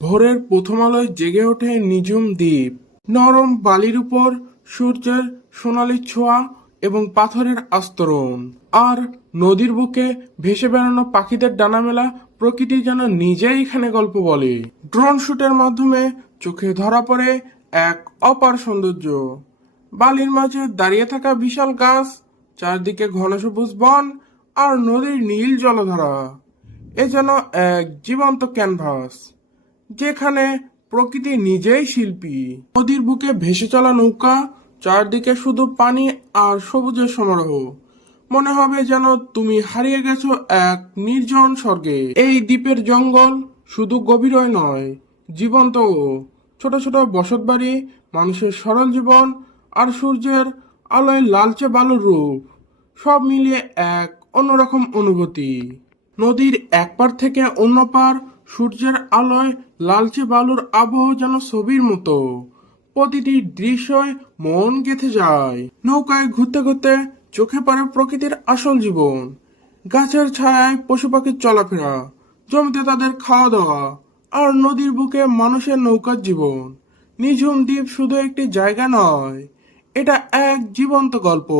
ভোরের প্রথম আলোয় জেগে ওঠে নিঝুম দ্বীপ। নরম বালির উপর সূর্যের সোনালি ছোঁয়া এবং পাথরের আস্তরণ। আর নদীর বুকে ভেসে বেড়ানো পাখিদের ডানা মেলা প্রকৃতি যেন নিজেই এখানে গল্প বলে। ড্রোন শুটের মাধ্যমে চোখে ধরা পড়ে এক অপার সৌন্দর্য। বালির মাঝে দাঁড়িয়ে থাকা বিশাল গাছ, চারদিকে ঘন সবুজ বন আর নদীর নীল জলধারা। এ যেন এক জীবন্ত ক্যানভাস, যেখানে প্রকৃতি নিজেই শিল্পী। নদীর বুকে ভেসে চলা নৌকা, চারদিকে শুধু পানি আর সবুজের সমারোহ। মনে হবে যেন তুমি হারিয়ে গেছো এক নির্জন স্বর্গে। এই দ্বীপের জঙ্গল শুধু গভীরই নয়, জীবন্তও। ছোট ছোট বসতবাড়ি, মানুষের সরল জীবন আর সূর্যের আলোয় লালচে বালুর রূপ, সব মিলিয়ে এক অন্যরকম অনুভূতি। নদীর এক পার থেকে অন্য পার, সূর্যের আলোয় লালচে বালুর আবহ যেন ছবির মতো। প্রতিটি দৃশ্যই মন গেঁথে যায়। নৌকায় ঘুরতে ঘুরতে চোখে পড়ে প্রকৃতির আসল জীবন। গাছের ছায়ায় পশু পাখির চলাফেরা, জমিতে তাদের খাওয়া দাওয়া, আর নদীর বুকে মানুষের নৌকার জীবন। নিঝুম দ্বীপ শুধু একটি জায়গা নয়, এটা এক জীবন্ত গল্প।